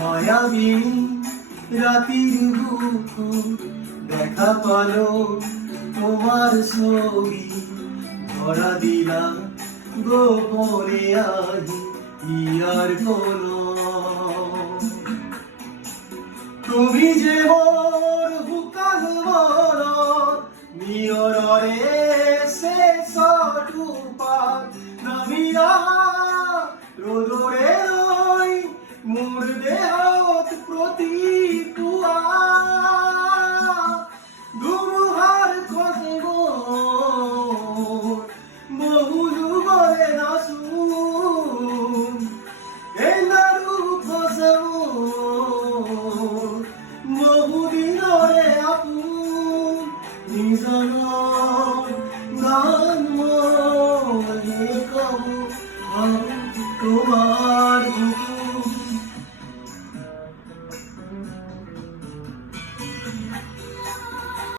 মায়াবিনী রাতির বুক দেখা পালো তোমার ছবি ধরা দিলা গোপনে আহি ইয়ার কোনো তুমি যে মোর হুকাল মরত নিয়ররে শেষ টুপাত নামিয়া রোদরে রই মোর দেহত প্রতি পুয়া দুমুহার খসব বহু যুগরে নাসুম এই নারু খসব বহুদিনরে আপুন নিজন গান মনে কব তোমার